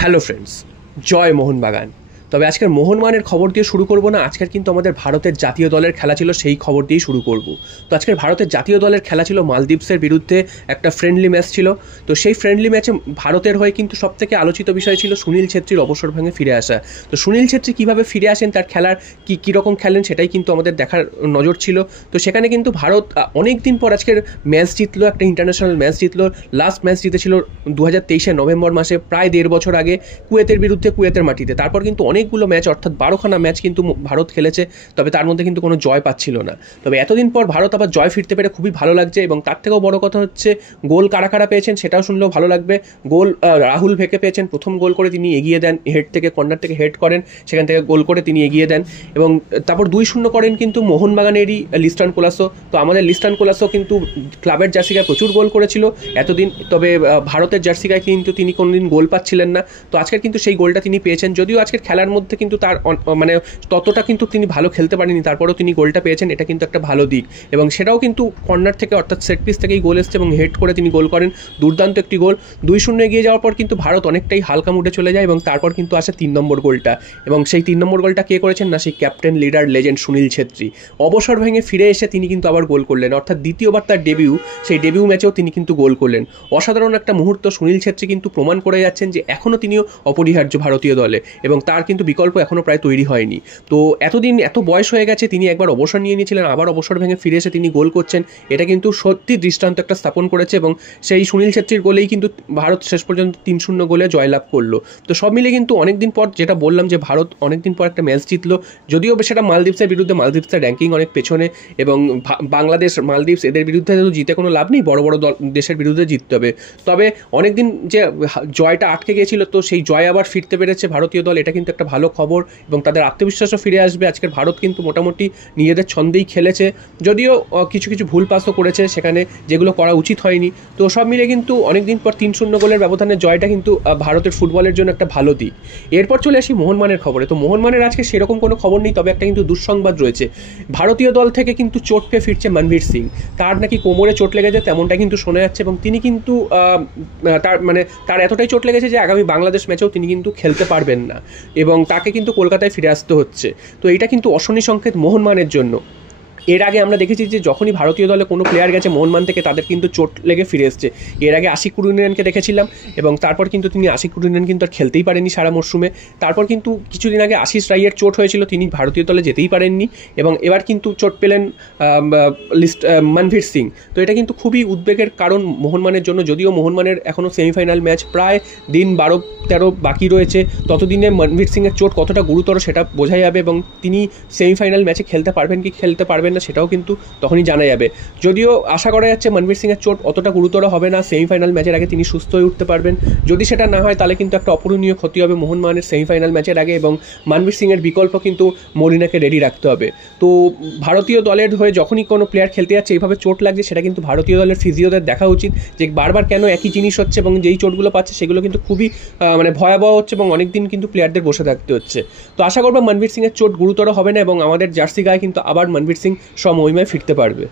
Hello friends, জয় মোহনবাগান। তবে আজকের মোহনবাগানের খবর দিয়ে শুরু করব না, আজকের কিন্তু আমাদের ভারতের জাতীয় দলের খেলা ছিল, সেই খবর দিয়েই শুরু করব। তো আজকের ভারতের জাতীয় দলের খেলা ছিল মালদ্বীপসের বিরুদ্ধে, একটা ফ্রেন্ডলি ম্যাচ ছিল। তো সেই ফ্রেন্ডলি ম্যাচে ভারতের হয়ে কিন্তু সবথেকে আলোচিত বিষয় ছিল সুনীল ছেত্রীর অবসর ভাঙে ফিরে আসা। তো সুনীল ছেত্রী কীভাবে ফিরে আসেন, তার খেলার কীরকম খেলেন, সেটাই কিন্তু আমাদের দেখার নজর ছিল। তো সেখানে কিন্তু ভারত অনেক দিন পর আজকের ম্যাচ জিতলো, একটা ইন্টারন্যাশনাল ম্যাচ জিতলো। লাস্ট ম্যাচ জিতেছিল 2023 নভেম্বর মাসে, প্রায় 1.5 বছর আগে, কুয়েতের বিরুদ্ধে, কুয়েতের মাটিতে। তারপর কিন্তু অনেকগুলো ম্যাচ, অর্থাৎ 12খানা ম্যাচ কিন্তু ভারত খেলেছে, তবে তার মধ্যে কিন্তু কোনো জয় পাচ্ছিল না। তবে এতদিন পর ভারত আবার জয় ফিরতে পেরে খুবই ভালো লাগছে, এবং তার থেকেও বড় কথা হচ্ছে গোল কারা কারা পেয়েছেন সেটাও শুনলেও ভালো লাগবে। গোল রাহুল ভেকে পেয়েছেন, প্রথম গোল করে তিনি এগিয়ে দেন, হেড থেকে, কর্নার থেকে হেড করেন, সেখান থেকে গোল করে তিনি এগিয়ে দেন। এবং তারপর 2-0 করেন কিন্তু মোহনবাগানেরই লিস্টান কোলাসো। তো আমাদের লিস্টান কোলাসো কিন্তু ক্লাবের জার্সি গায়ে প্রচুর গোল করেছিল এতদিন, তবে ভারতের জার্সি গায়ে কিন্তু তিনি কোনোদিন গোল পাচ্ছিলেন না। তো আজকের কিন্তু সেই গোলটা তিনি পেয়েছেন, যদিও আজকের খেলার মধ্যে কিন্তু তার মানে ততটা কিন্তু তিনি ভালো খেলতে পারেনি, তারপরেও তিনি গোলটা পেয়েছেন, এটা কিন্তু একটা ভালো দিক। এবং সেটাও কিন্তু কর্নার থেকে, অর্থাৎ সেট পিস থেকেই গোল এসছে, এবং হেড করে তিনি গোল করেন, দুর্দান্ত একটি গোল। 2-0 এগিয়ে যাওয়ার পর কিন্তু ভারত অনেকটাই হালকা মুডে চলে যায়, এবং তারপর কিন্তু আসে 3 নম্বর গোলটা। এবং সেই 3 নম্বর গোলটা কে করেছেন না, সেই captain, leader, legend Sunil Chhetri. অবসর ভেঙে ফিরে এসে তিনি কিন্তু আবার গোল করলেন, অর্থাৎ দ্বিতীয়বার তার ডেবিউ, সেই ডেবিউ ম্যাচেও তিনি কিন্তু গোল করলেন। অসাধারণ একটা মুহূর্ত। সুনীল ছেত্রী কিন্তু প্রমাণ করে যাচ্ছেন যে এখনও তিনিও অপরিহার্য ভারতীয় দলে, এবং তার কিন্তু বিকল্প এখনও প্রায় তৈরি হয়নি। তো এতদিন, এত বয়স হয়ে গেছে, তিনি একবার অবসর নিয়ে নিয়েছিলেন, আবার অবসর ভেঙে ফিরে এসে তিনি গোল করছেন, এটা কিন্তু সত্যি দৃষ্টান্ত একটা স্থাপন করেছে। এবং সেই সুনীল ছেত্রীর গোলেই কিন্তু ভারত শেষ পর্যন্ত 3-0 গোলে জয়লাভ করলো। তো সব মিলে কিন্তু অনেকদিন পর, যেটা বললাম যে ভারত অনেকদিন পর একটা ম্যাচ জিতলো, যদিও সেটা মালদ্বীপসের বিরুদ্ধে, মালদ্বীপসের র্যাঙ্কিং অনেক পেছনে, এবং বাংলাদেশ, মালদ্বীপস, এদের বিরুদ্ধে তো জিতে কোনো লাভ নেই, বড় বড় দেশের বিরুদ্ধে জিততে হবে। তবে অনেকদিন যে জয়টা আটকে গিয়েছিল, তো সেই জয় আবার ফিরতে পেরেছে ভারতীয় দল, এটা কিন্তু একটা ভালো খবর, এবং তাদের আত্মবিশ্বাসও ফিরে আসবে। আজকের ভারত কিন্তু মোটামুটি নিজেদের ছন্দেই খেলেছে, যদিও কিছু কিছু ভুল পাসও করেছে সেখানে, যেগুলো করা উচিত হয়নি। তো সব মিলে কিন্তু অনেকদিন পর 3-0 গোলের ব্যবধানের জয়টা কিন্তু ভারতের ফুটবলের জন্য একটা ভালো দিক। এরপর চলে আসি মোহনবাগানের খবরে। তো মোহনবাগানের আজকে সেরকম কোনো খবর নেই, তবে একটা কিন্তু দুঃসংবাদ রয়েছে। ভারতীয় দল থেকে কিন্তু চোট পেয়ে ফিরছে মনবীর সিং। তার নাকি কোমরে চোট লেগেছে, তেমনটা কিন্তু শোনা যাচ্ছে, এবং তিনি কিন্তু তার এতটাই চোট লেগেছে যে আগামী বাংলাদেশ ম্যাচেও তিনি কিন্তু খেলতে পারবেন না, এবং তাকে কিন্তু কলকাতায় ফিরে আসতে হচ্ছে। তো এটা কিন্তু অশনি সংকেত মোহনবাগানের জন্য। এর আগে আমরা দেখেছি যে যখনই ভারতীয় দলে কোনো প্লেয়ার গেছে মোহনবাগান থেকে, তাদের কিন্তু চোট লেগে ফিরে এসছে। এর আগে আশিক কুরুনিয়ানকে দেখেছিলাম, এবং তারপর কিন্তু আশিক কুরুনিয়ান কিন্তু আর খেলতেই পারেননি সারা মরশুমে। তারপর কিন্তু কিছুদিন আগে আশিস রাইয়ের চোট হয়েছিল, তিনি ভারতীয় দলে যেতেই পারেননি, এবং এবার কিন্তু চোট পেলেন মনবীর সিং। তো এটা কিন্তু খুবই উদ্বেগের কারণ মোহনবাগানের জন্য, যদিও মোহনবাগানের এখনও সেমিফাইনাল ম্যাচ প্রায় দিন 12-13 বাকি রয়েছে। ততদিনে মনবীর সিংয়ের চোট কতটা গুরুতর সেটা বোঝা যাবে, এবং তিনি সেমিফাইনাল ম্যাচে খেলতে পারবেন কি খেলতে পারবেন না সেটাও কিন্তু তখনই জানা যাবে। যদিও আশা করা যাচ্ছে মনবীর সিংয়ের চোট অতটা গুরুতর হবে না, সেমিফাইনাল ম্যাচের আগে তিনি সুস্থ হয়ে উঠতে পারবেন। যদি সেটা না হয়, তাহলে কিন্তু একটা অপূরণীয় ক্ষতি হবে মোহনবাগানের সেমিফাইনাল ম্যাচের আগে, এবং মনবীর সিংয়ের বিকল্প কিন্তু মলিনাকে রেডি রাখতে হবে। তো ভারতীয় দলের হয়ে যখনই কোনো প্লেয়ার খেলতে যাচ্ছে এইভাবে চোট লাগছে, সেটা কিন্তু ভারতীয় দলের ফিজিওদের দেখা উচিত যে বারবার কেন একই জিনিস হচ্ছে, এবং যেই চোটগুলো পাচ্ছে সেগুলো কিন্তু খুবই ভয়াবহ হচ্ছে, এবং অনেকদিন কিন্তু প্লেয়ারদের বসে থাকতে হচ্ছে। তো আশা করবো মনবীর সিংয়ের চোট গুরুতর হবে না, এবং আমাদের জার্সি গায়ে কিন্তু আবার মনবীর সিং সমহিমায় ফিরতে পারবে।